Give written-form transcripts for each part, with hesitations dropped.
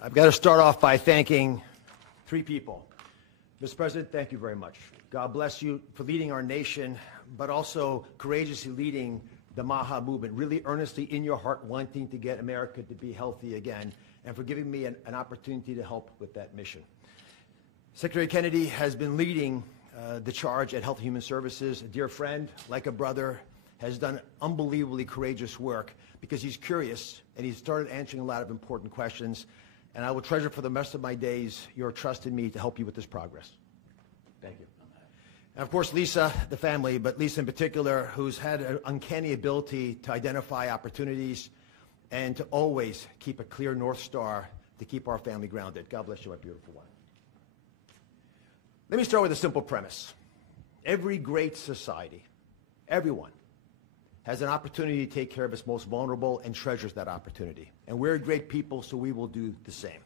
I've got to start off by thanking three people. Mr. President, thank you very much. God bless you for leading our nation, but also courageously leading the MAHA movement, really earnestly in your heart wanting to get America to be healthy again, and for giving me an opportunity to help with that mission. Secretary Kennedy has been leading the charge at Health and Human Services. A dear friend, like a brother, has done unbelievably courageous work because he's curious and he's started answering a lot of important questions. And I will treasure for the rest of my days your trust in me to help you with this progress. Thank you. And of course, Lisa, the family, but Lisa in particular, who's had an uncanny ability to identify opportunities and to always keep a clear North Star to keep our family grounded. God bless you, my beautiful one. Let me start with a simple premise. Every great society, everyone, has an opportunity to take care of its most vulnerable and treasures that opportunity. And we're great people, so we will do the same.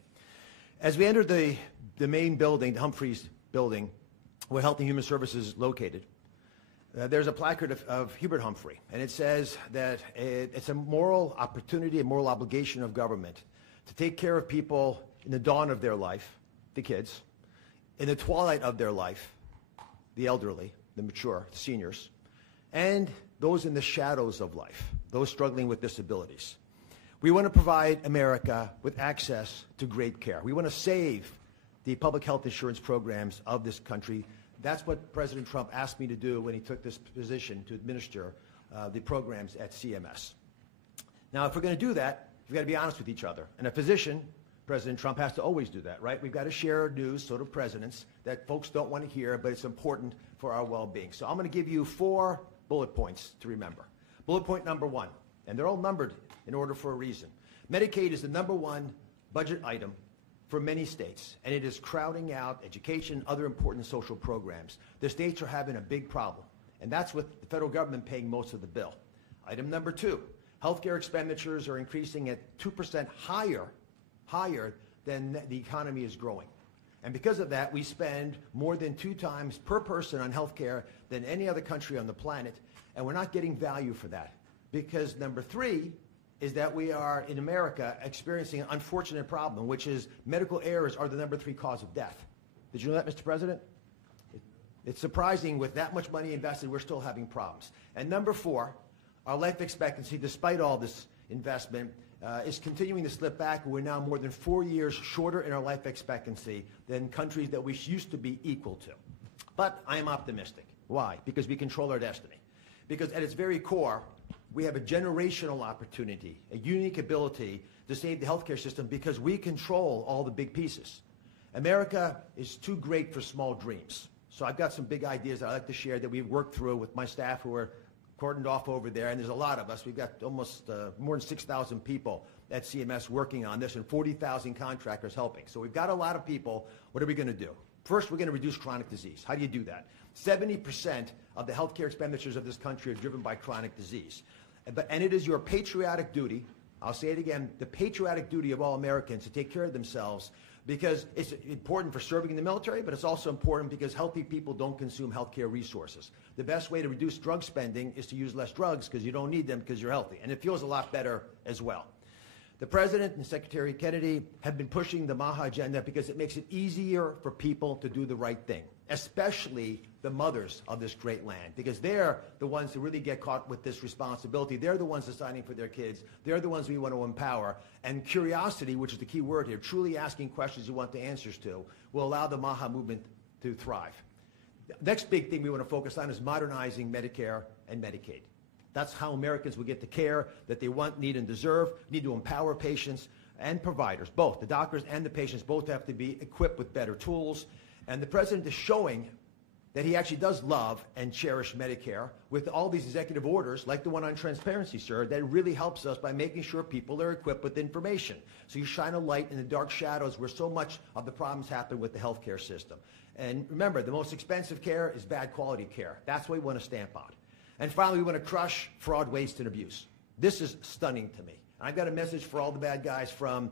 As we enter the main building, the Humphreys building, where Health and Human Services is located, there's a placard of Hubert Humphrey, and it says that it's a moral opportunity, a moral obligation of government to take care of people in the dawn of their life, the kids, in the twilight of their life, the elderly, the mature, the seniors, and those in the shadows of life, those struggling with disabilities. We want to provide America with access to great care. We want to save the public health insurance programs of this country. That's what President Trump asked me to do when he took this position to administer the programs at CMS. Now, if we're going to do that, we've got to be honest with each other. And a physician, President Trump, has to always do that, right? We've got to share news, sort of presidents, that folks don't want to hear, but it's important for our well-being. So I'm going to give you 4 bullet points to remember. Bullet point number 1, and they're all numbered in order for a reason. Medicaid is the #1 budget item for many states, and it is crowding out education, other important social programs. The states are having a big problem, and that's with the federal government paying most of the bill. Item number 2, healthcare expenditures are increasing at 2% higher than the economy is growing. And because of that, we spend more than 2 times per person on health care than any other country on the planet, and we're not getting value for that. Because number 3 is that we are, in America, experiencing an unfortunate problem, which is medical errors are the number 3 cause of death. Did you know that, Mr. President? It's surprising with that much money invested, we're still having problems. And number 4, our life expectancy, despite all this investment, is continuing to slip back. We're now more than 4 years shorter in our life expectancy than countries that we used to be equal to. But I am optimistic. Why? Because we control our destiny. Because at its very core, we have a generational opportunity, a unique ability to save the healthcare system because we control all the big pieces. America is too great for small dreams. So I've got some big ideas that I'd like to share that we've worked through with my staff who are cordoned off over there, and there's a lot of us. We've got almost more than 6,000 people at CMS working on this and 40,000 contractors helping. So we've got a lot of people. What are we going to do? First, we're going to reduce chronic disease. How do you do that? 70% of the healthcare expenditures of this country are driven by chronic disease. And it is your patriotic duty, I'll say it again, the patriotic duty of all Americans to take care of themselves, because it's important for serving in the military, but it's also important because healthy people don't consume healthcare resources. The best way to reduce drug spending is to use less drugs because you don't need them because you're healthy. And it feels a lot better as well. The President and Secretary Kennedy have been pushing the MAHA agenda because it makes it easier for people to do the right thing, especially the mothers of this great land, because they're the ones who really get caught with this responsibility. They're the ones deciding for their kids. They're the ones we want to empower. And curiosity, which is the key word here, truly asking questions you want the answers to, will allow the MAHA movement to thrive. The next big thing we want to focus on is modernizing Medicare and Medicaid. That's how Americans will get the care that they want, need, and deserve. We need to empower patients and providers, both. The doctors and the patients both have to be equipped with better tools. And the President is showing that he actually does love and cherish Medicare with all these executive orders, like the one on transparency, sir, that really helps us by making sure people are equipped with information. So you shine a light in the dark shadows where so much of the problems happen with the healthcare system. And remember, the most expensive care is bad quality care. That's what we want to stamp out. And finally, we want to crush fraud, waste, and abuse. This is stunning to me. I've got a message for all the bad guys from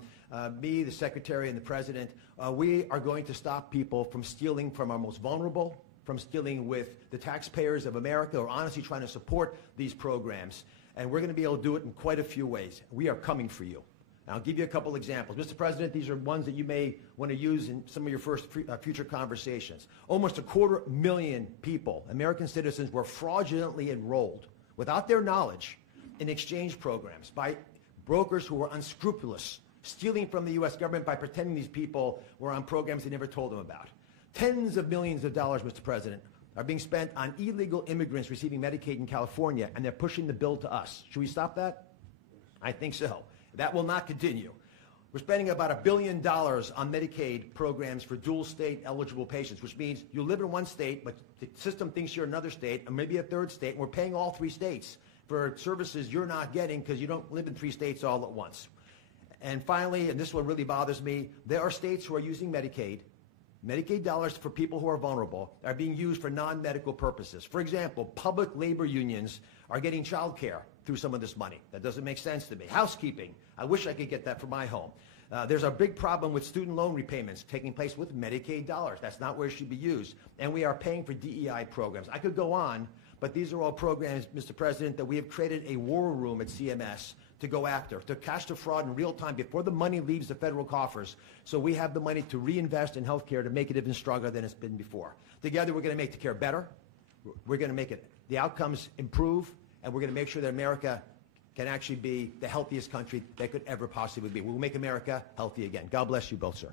me, the Secretary, and the President. We are going to stop people from stealing from our most vulnerable, from stealing with the taxpayers of America who are honestly trying to support these programs. And we're going to be able to do it in quite a few ways. We are coming for you. I'll give you a couple examples. Mr. President, these are ones that you may want to use in some of your future conversations. Almost 250,000 people, American citizens, were fraudulently enrolled without their knowledge in exchange programs by brokers who were unscrupulous, stealing from the U.S. government by pretending these people were on programs they never told them about. Tens of millions of dollars, Mr. President, are being spent on illegal immigrants receiving Medicaid in California, and they're pushing the bill to us. Should we stop that? I think so. That will not continue. We're spending about $1 billion on Medicaid programs for dual state eligible patients, which means you live in one state, but the system thinks you're another state, or maybe a third state, and we're paying all 3 states for services you're not getting because you don't live in 3 states all at once. And finally, and this one really bothers me, there are states who are using Medicaid dollars for people who are vulnerable are being used for non-medical purposes. For example, public labor unions are getting child care through some of this money. That doesn't make sense to me. Housekeeping, I wish I could get that for my home. There's a big problem with student loan repayments taking place with Medicaid dollars. That's not where it should be used. And we are paying for DEI programs. I could go on, but these are all programs, Mr. President, that we have created a war room at CMS to go after, to catch the fraud in real time before the money leaves the federal coffers, so we have the money to reinvest in health care to make it even stronger than it's been before. Together, we're going to make the care better. We're going to make the outcomes improve, and we're going to make sure that America can actually be the healthiest country that could ever possibly be. We'll make America healthy again. God bless you both, sir.